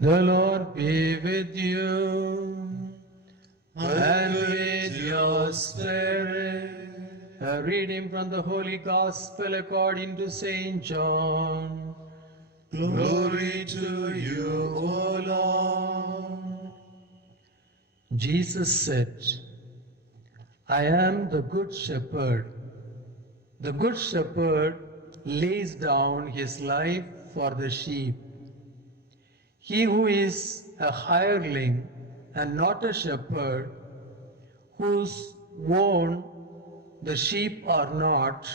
The Lord be with you and with your spirit. A reading from the Holy Gospel according to Saint John. Glory to you, O Lord. Jesus said, I am the good shepherd. The good shepherd lays down his life for the sheep. He who is a hireling and not a shepherd, whose own the sheep are not,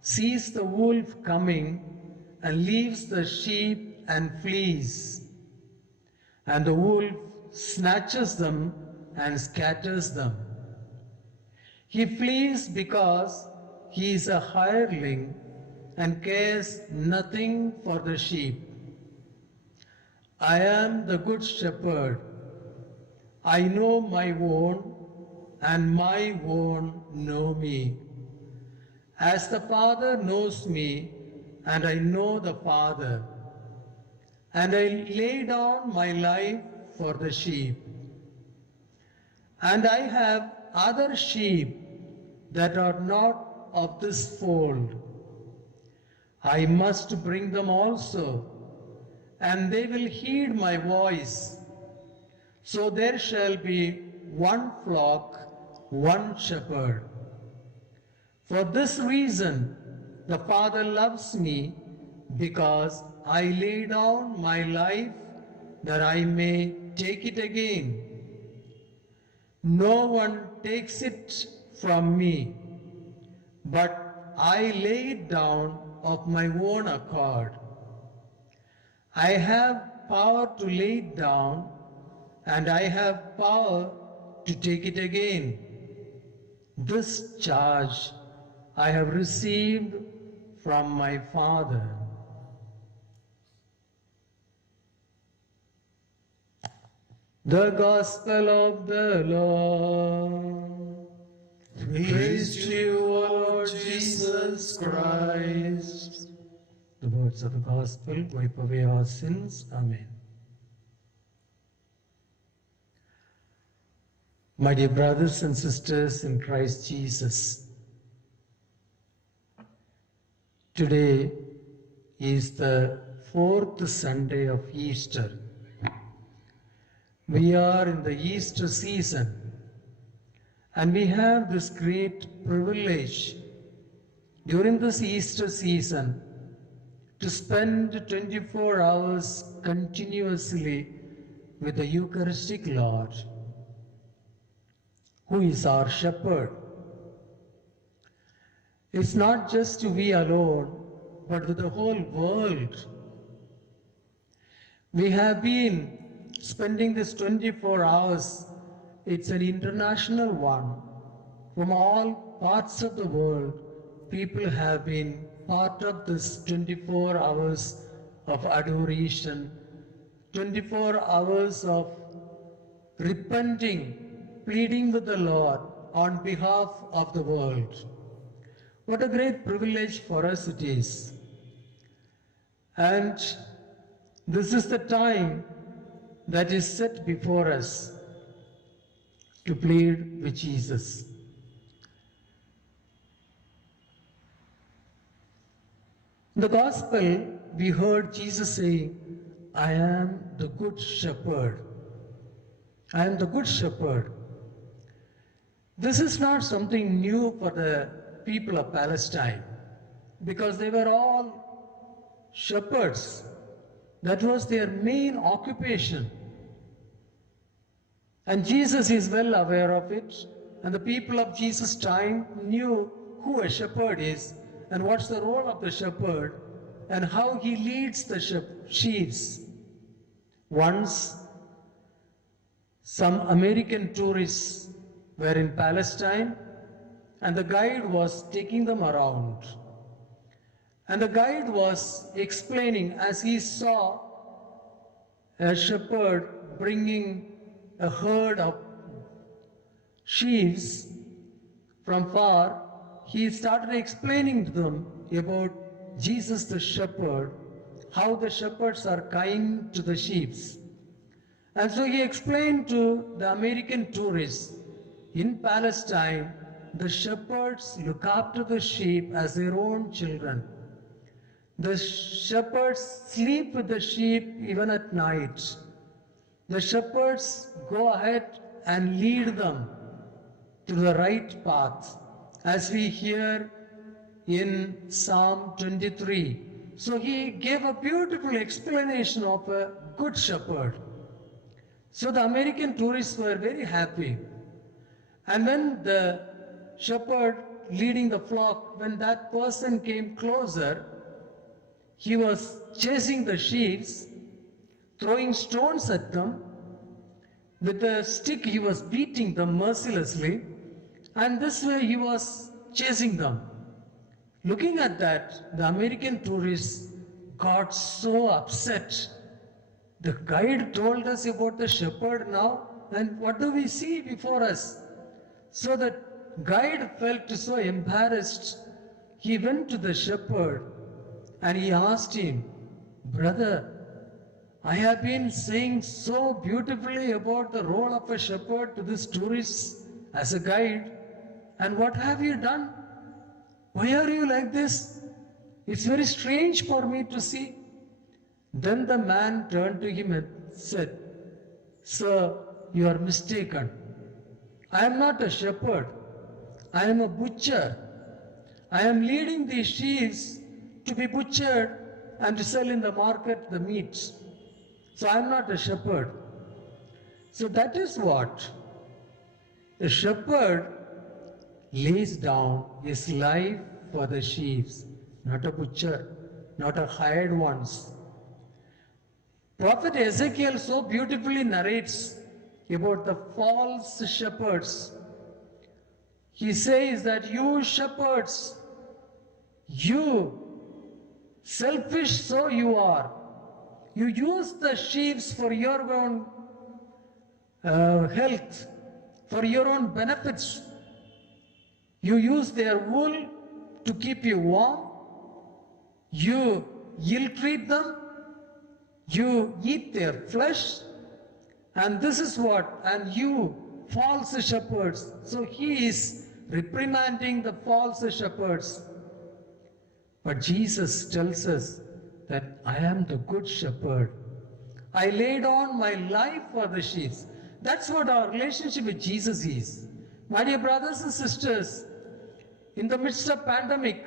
sees the wolf coming and leaves the sheep and flees. And the wolf snatches them and scatters them. He flees because he is a hireling and cares nothing for the sheep. I am the good shepherd. I know my own, and my own know me. As the Father knows me, and I know the Father, and I lay down my life for the sheep. And I have other sheep that are not of this fold. I must bring them also, and they will heed my voice. So there shall be one flock, one shepherd. For this reason, the Father loves me, because I lay down my life that I may take it again. No one takes it from me, but I lay it down of my own accord. I have power to lay it down, and I have power to take it again. This charge I have received from my Father. The Gospel of the Lord. Praise to you, O Lord Jesus Christ. The words of the Gospel wipe away our sins. Amen. My dear brothers and sisters in Christ Jesus, today is the fourth Sunday of Easter. We are in the Easter season, and we have this great privilege during this Easter season to spend 24 hours continuously with the Eucharistic Lord, who is our shepherd. It's not just we alone, but with the whole world. We have been spending this 24 hours, it's an international one. From all parts of the world, people have been part of this 24 hours of adoration, 24 hours of repenting, pleading with the Lord on behalf of the world. What a great privilege for us it is. And this is the time that is set before us to plead with Jesus. In the Gospel, we heard Jesus say, I am the good shepherd. I am the good shepherd. This is not something new for the people of Palestine, because they were all shepherds. That was their main occupation. And Jesus is well aware of it, and the people of Jesus' time knew who a shepherd is, and what's the role of the shepherd, and how he leads the sheep. Once, some American tourists were in Palestine, and the guide was taking them around. And the guide was explaining as he saw a shepherd bringing a herd of sheep from far, he started explaining to them about Jesus the shepherd how the shepherds are kind to the sheep. And so he explained to the American tourists in Palestine, the shepherds look after the sheep as their own children. The shepherds sleep with the sheep even at night. The shepherds go ahead and lead them to the right path, as we hear in Psalm 23. So he gave a beautiful explanation of a good shepherd. So the American tourists were very happy. And when the shepherd leading the flock, when that person came closer, he was chasing the sheep, throwing stones at them. With a stick, he was beating them mercilessly. And this way, he was chasing them. Looking at that, the American tourists got so upset. The guide told us about the shepherd now, and what do we see before us? So the guide felt so embarrassed. He went to the shepherd and he asked him, "Brother, I have been saying so beautifully about the role of a shepherd to these tourists as a guide, and what have you done? Why are you like this? It's very strange for me to see." Then the man turned to him and said, "Sir, you are mistaken. I am not a shepherd. I am a butcher. I am leading these sheep to be butchered and to sell in the market the meat. So I am not a shepherd." So that is what the shepherd lays down his life for the sheep, not a butcher, not a hired ones. Prophet Ezekiel so beautifully narrates about the false shepherds. He says that you shepherds, you selfish so you are, you use the sheep for your own health, for your own benefits. You use their wool to keep you warm. You ill-treat them. You eat their flesh. And this is what, and you false shepherds. So he is reprimanding the false shepherds. But Jesus tells us that I am the good shepherd. I laid on my life for the sheep. That's what our relationship with Jesus is. My dear brothers and sisters, in the midst of pandemic,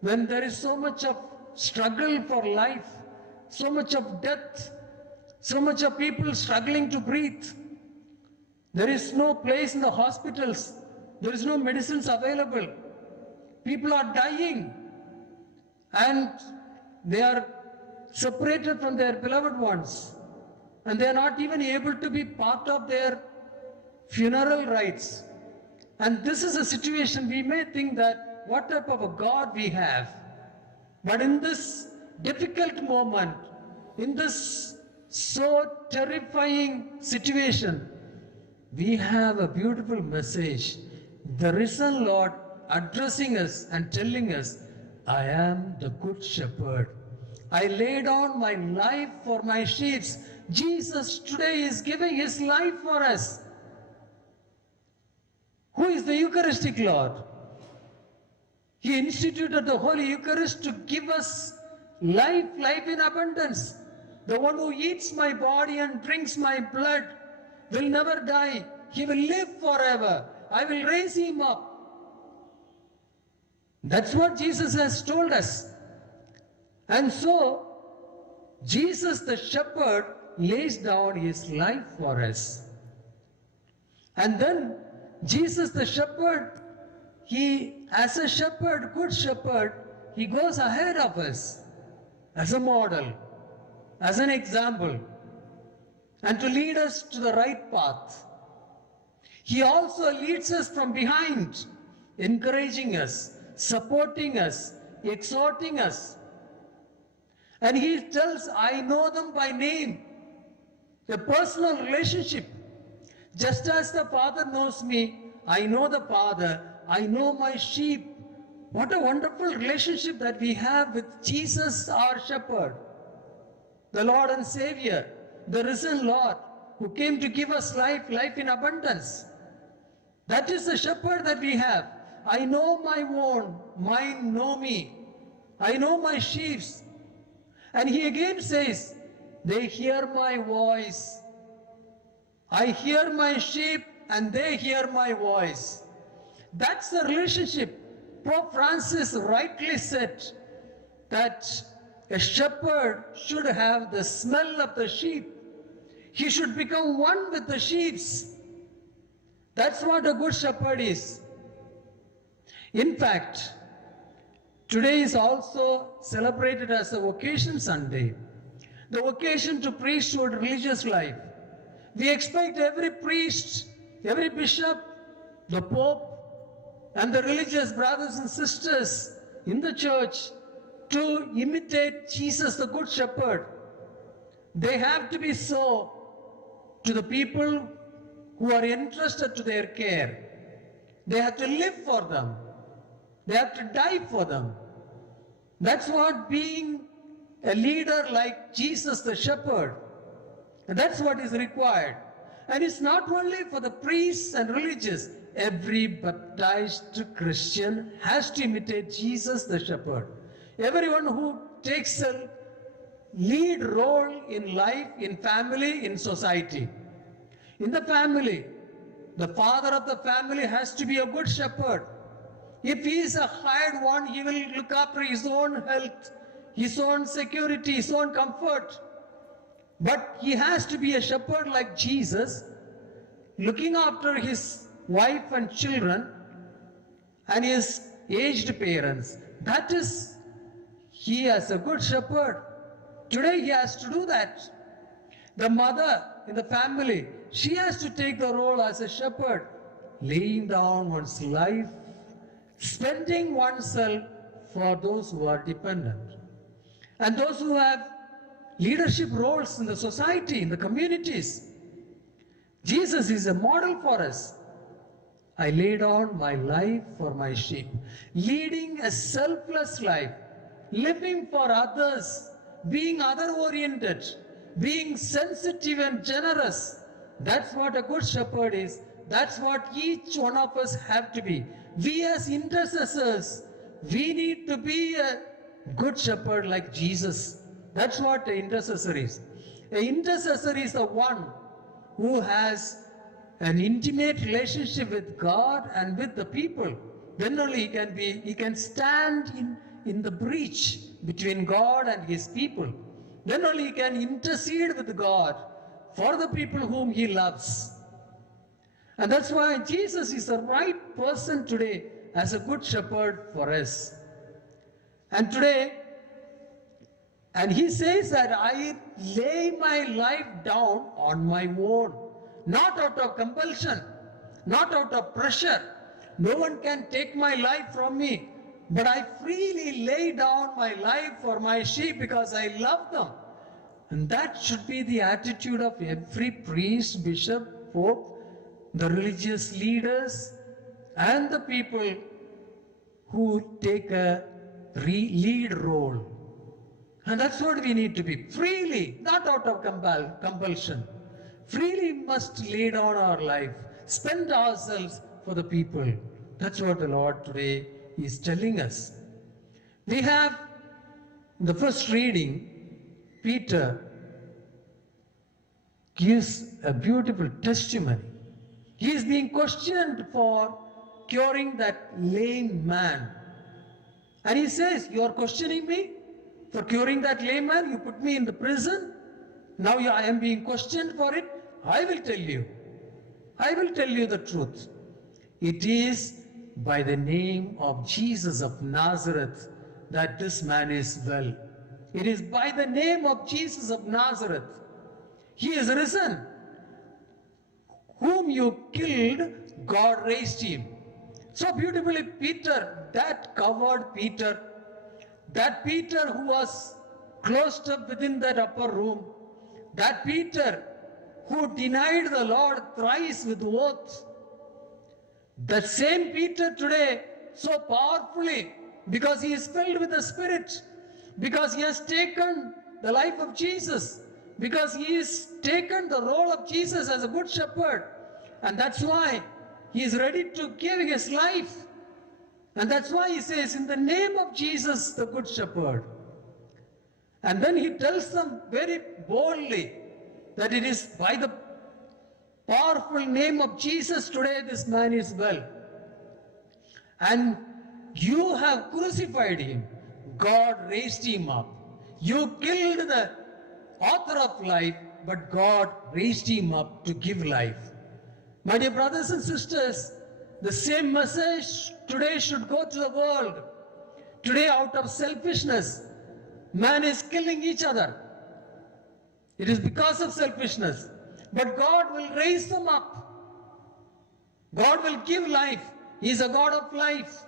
when there is so much of struggle for life, so much of death, so much of people struggling to breathe, there is no place in the hospitals, there is no medicines available, people are dying, and they are separated from their beloved ones, and they are not even able to be part of their funeral rites. And this is a situation we may think that what type of a God we have. But in this difficult moment, in this so terrifying situation, we have a beautiful message. The risen Lord addressing us and telling us, I am the good shepherd. I lay down my life for my sheep. Jesus today is giving his life for us. Who is the Eucharistic Lord? He instituted the Holy Eucharist to give us life, life in abundance. The one who eats my body and drinks my blood will never die. He will live forever. I will raise him up. That's what Jesus has told us. And so, Jesus the shepherd lays down his life for us. And then, Jesus the shepherd, he, as a shepherd, good shepherd, he goes ahead of us as a model, as an example, and to lead us to the right path. He also leads us from behind, encouraging us, supporting us, exhorting us. And he tells, I know them by name. A personal relationship. Just as the Father knows me, I know the Father, I know my sheep. What a wonderful relationship that we have with Jesus, our shepherd. the Lord and Savior, the risen Lord, who came to give us life, life in abundance. That is the shepherd that we have. I know my own, mine know me. I know my sheep. And he again says, they hear my voice. I hear my sheep and they hear my voice. That's the relationship. Pope Francis rightly said that a shepherd should have the smell of the sheep. He should become one with the sheep. That's what a good shepherd is. In fact, today is also celebrated as a vocation Sunday, the vocation to priesthood, religious life. We expect every priest, every bishop, the pope, and the religious brothers and sisters in the church to imitate Jesus, the Good Shepherd. They have to be so to the people who are entrusted to their care. They have to live for them. They have to die for them. That's what being a leader like Jesus the Shepherd, that's what is required. And it's not only for the priests and religious. Every baptized Christian has to imitate Jesus the Shepherd. Everyone who takes a lead role in life, in family, in society. In the family, the father of the family has to be a good shepherd. If he is a hired one, he will look after his own health, his own security, his own comfort. But he has to be a shepherd like Jesus, looking after his wife and children and his aged parents. That is he as a good shepherd. Today he has to do that. The mother in the family, she has to take the role as a shepherd, laying down one's life, spending oneself for those who are dependent. And those who have leadership roles in the society, in the communities. Jesus is a model for us. I lay down my life for my sheep, leading a selfless life, living for others, being other-oriented, being sensitive and generous. That's what a good shepherd is. That's what each one of us have to be. We as intercessors, we need to be a good shepherd like Jesus. That's what an intercessor is. An intercessor is the one who has an intimate relationship with God and with the people. Then only he can stand in the breach between God and his people. Then only he can intercede with God for the people whom he loves. And that's why Jesus is the right person today as a good shepherd for us. And today, and he says that I lay my life down on my own, not out of compulsion, not out of pressure. No one can take my life from me, but I freely lay down my life for my sheep because I love them. And that should be the attitude of every priest, bishop, pope, the religious leaders, and the people who take a lead role. And that's what we need to be. Freely, not out of compulsion. Freely must lay down our life, spend ourselves for the people. That's what the Lord today is telling us. We have in the first reading, Peter gives a beautiful testimony. He is being questioned for curing that lame man. And he says, you are questioning me for curing that lame man? You put me in the prison? Now I am being questioned for it? I will tell you. I will tell you the truth. It is by the name of Jesus of Nazareth that this man is well. It is by the name of Jesus of Nazareth. He is risen. Whom you killed, God raised him. So beautifully, Peter, that covered Peter, that Peter who was closed up within that upper room, that Peter who denied the Lord thrice with oath, that same Peter today, so powerfully, because he is filled with the Spirit, because he has taken the life of Jesus, because he is taken the role of Jesus as a good shepherd. And that's why he is ready to give his life. And that's why he says, in the name of Jesus, the good shepherd. And then he tells them very boldly that it is by the powerful name of Jesus today this man is well. And you have crucified him. God raised him up. You killed the author of life, but God raised him up to give life. My dear brothers and sisters, the same message today should go to the world. Today, out of selfishness, man is killing each other. It is because of selfishness. But God will raise them up. God will give life. He is a God of life.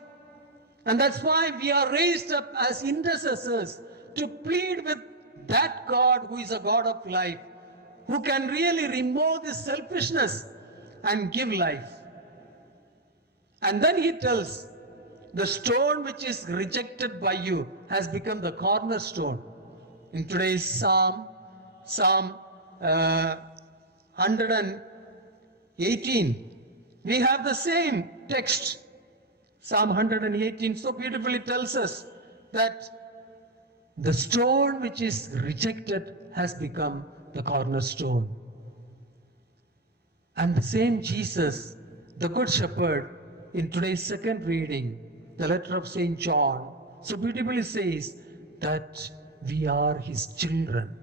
And that's why we are raised up as intercessors to plead with that God who is a God of life, who can really remove this selfishness and give life. And then he tells, the stone which is rejected by you has become the cornerstone. In today's Psalm 118, we have the same text. Psalm 118 so beautifully tells us that the stone which is rejected has become the cornerstone. And the same Jesus, the Good Shepherd, in today's second reading, the letter of St. John, so beautifully says that we are his children.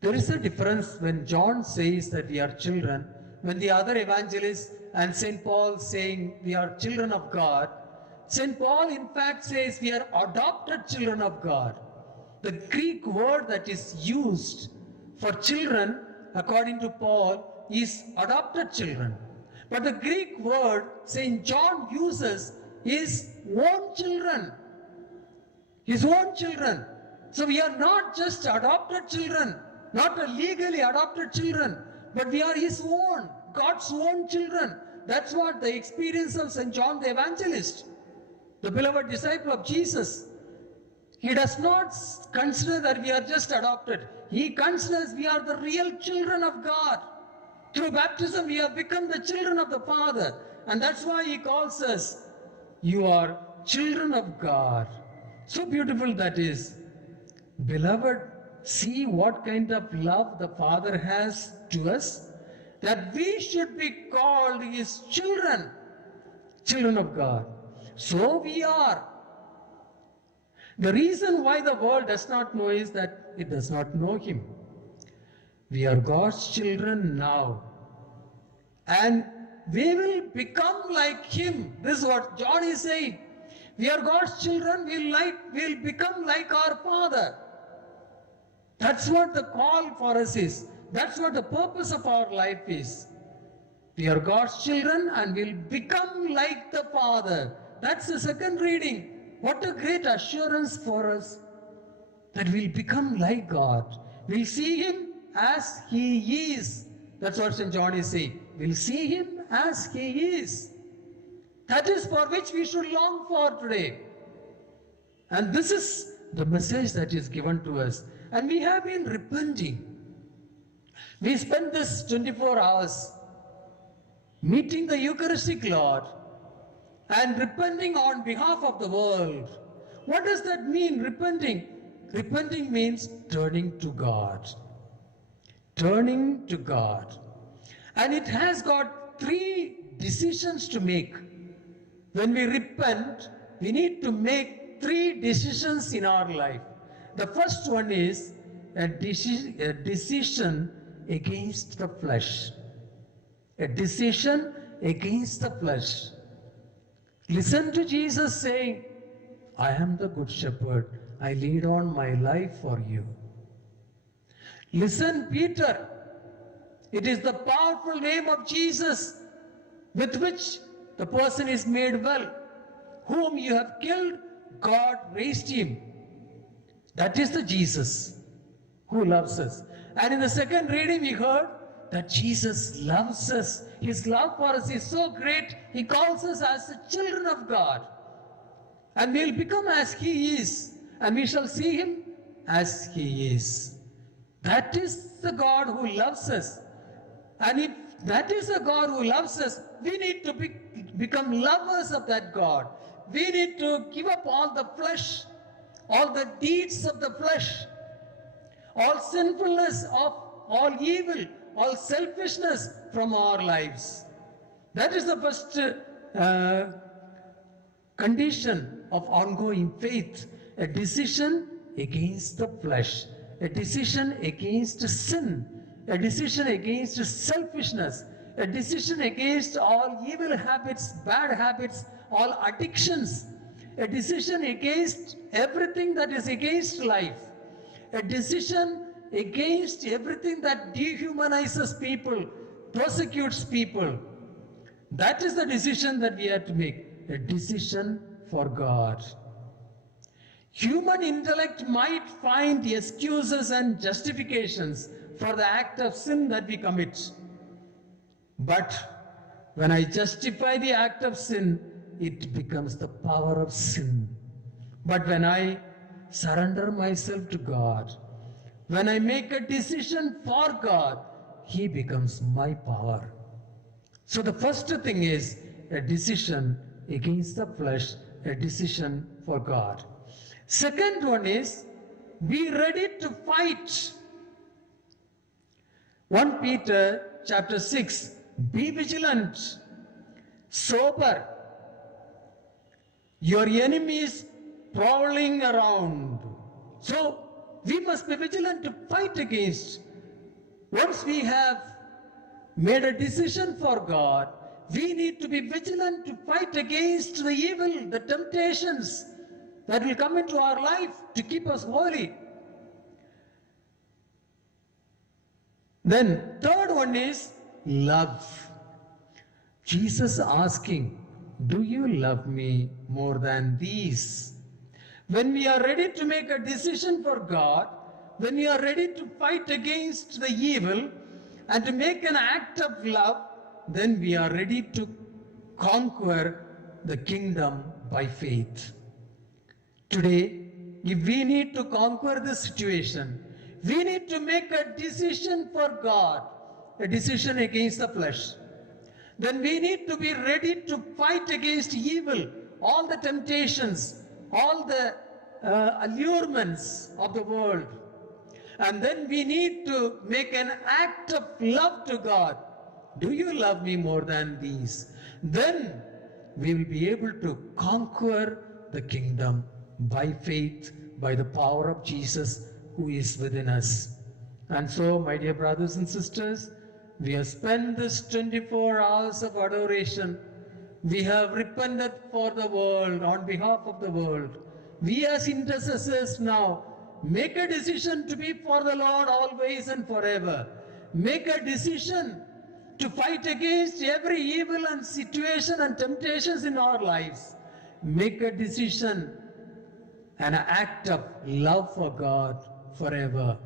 There is a difference when John says that we are children, when the other evangelists and St. Paul saying we are children of God. St. Paul in fact says we are adopted children of God. The Greek word that is used for children, according to Paul, is adopted children. But the Greek word St. John uses is own children. His own children. So we are not just adopted children, not a legally adopted children, but we are his own, God's own children. That's what the experience of St. John the Evangelist, the beloved disciple of Jesus. He does not consider that we are just adopted. He considers we are the real children of God. Through baptism, we have become the children of the Father. And that's why he calls us, you are children of God. So beautiful that is. Beloved, see what kind of love the Father has to us, that we should be called his children, children of God. So we are. The reason why the world does not know is that it does not know him. We are God's children now. And we will become like him. This is what John is saying. We are God's children, we'll become like our Father. That's what the call for us is. That's what the purpose of our life is. We are God's children and we'll become like the Father. That's the second reading. What a great assurance for us that we'll become like God. We'll see him as he is. That's what St. John is saying. We'll see him as he is. That is for which we should long for today. And this is the message that is given to us. And we have been repenting. We spent this 24 hours meeting the Eucharistic Lord and repenting on behalf of the world. What does that mean, repenting? Repenting means turning to God. Turning to God. And it has got 3 decisions to make. When we repent, we need to make 3 decisions in our life. The first one is a decision against the flesh. A decision against the flesh. Listen to Jesus saying, I am the good shepherd. I laid on my life for you. Listen, Peter. It is the powerful name of Jesus with which the person is made well. Whom you have killed, God raised him. That is the Jesus who loves us. And in the second reading we heard that Jesus loves us. His love for us is so great, he calls us as the children of God. And we'll become as he is. And we shall see him as He is. That is the God who loves us. And if that is a God who loves us, we need to become lovers of that God. We need to give up all the flesh, all the deeds of the flesh, all sinfulness of all evil, all selfishness from our lives. That is the first condition of ongoing faith, a decision against the flesh, a decision against sin, a decision against selfishness, a decision against all evil habits, bad habits, all addictions, a decision against everything that is against life, a decision against everything that dehumanizes people, persecutes people. That is the decision that we have to make, a decision for God. Human intellect might find excuses and justifications for the act of sin that we commit. But when I justify the act of sin, it becomes the power of sin. But when I surrender myself to God, when I make a decision for God, He becomes my power. So the first thing is a decision against the flesh, a decision for God. Second one is be ready to fight. 1 Peter chapter 6, be vigilant, sober. Your enemy is prowling around. So we must be vigilant to fight against. Once we have made a decision for God, we need to be vigilant to fight against the evil, the temptations that will come into our life to keep us holy. Then third one is love. Jesus asking, do you love me more than these? When we are ready to make a decision for God, when we are ready to fight against the evil and to make an act of love, then we are ready to conquer the kingdom by faith. Today, if we need to conquer the situation, we need to make a decision for God, a decision against the flesh. Then we need to be ready to fight against evil, all the temptations, all the allurements of the world. And then we need to make an act of love to God. Do you love me more than these? Then we will be able to conquer the kingdom by faith, by the power of Jesus who is within us. And so, my dear brothers and sisters, we have spent this 24 hours of adoration. We have repented for the world, on behalf of the world. We as intercessors now make a decision to be for the Lord always and forever. Make a decision to fight against every evil and situation and temptations in our lives. Make a decision, an act of love for God forever.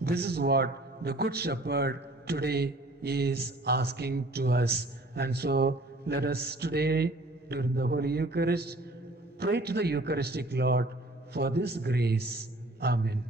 This is what the Good Shepherd today is asking to us. And so let us today, during the Holy Eucharist, pray to the Eucharistic Lord for this grace. Amen.